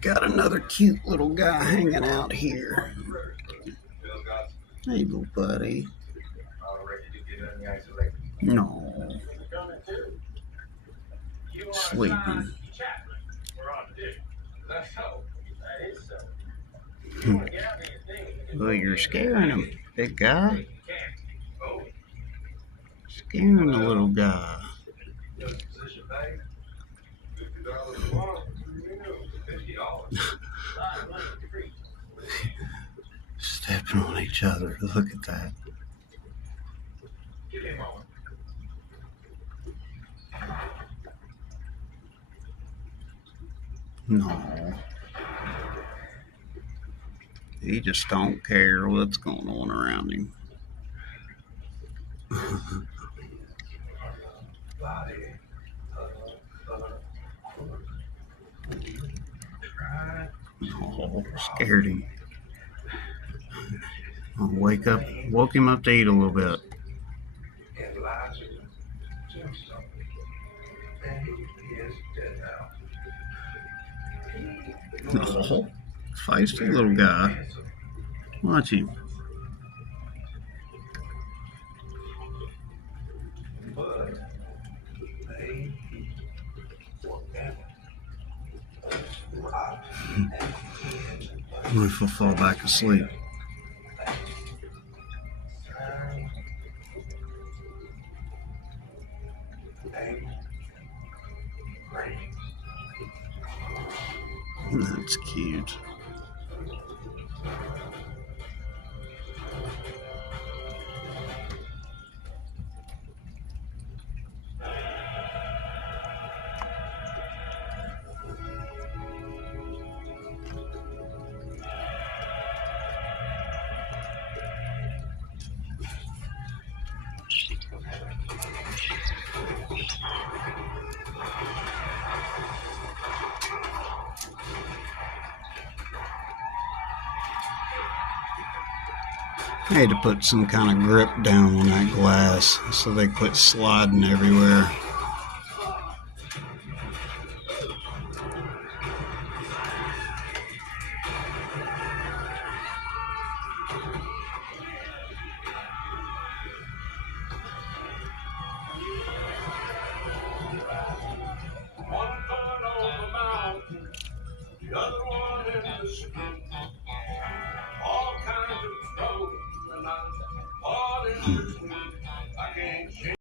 Got another cute little guy hanging out here. Hey, little buddy. No. Sleeping. Well, you're scaring him, big guy. Scaring the little guy. Stepping on each other. Look at that. No. He just don't care what's going on around him. Oh, scared him. I'll woke him up to eat a little bit. Oh, feisty little guy. Watch him. Roof will fall back asleep. That's cute. I had to put some kind of grip down on that glass so they quit sliding everywhere.